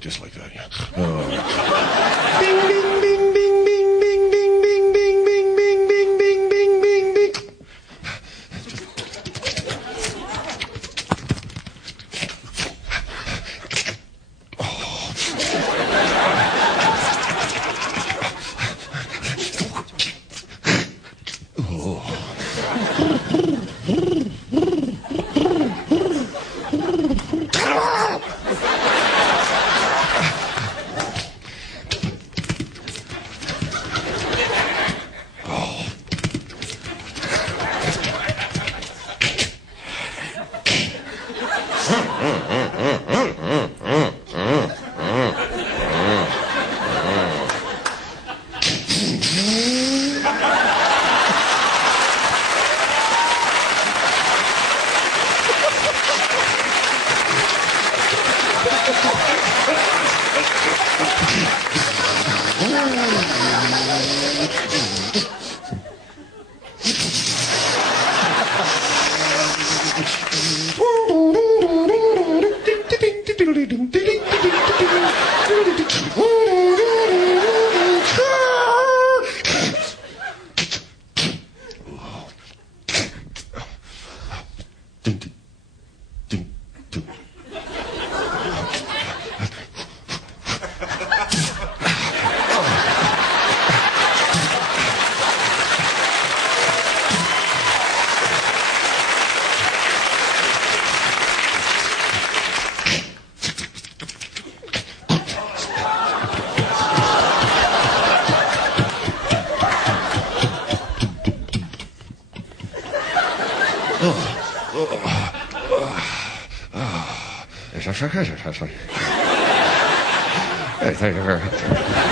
just like that. Yeah. Bing, bing, bing, bing, bing, bing, bing, bing, bing, bing, bing, bing, bing, bing.啥开始？哎，在这儿。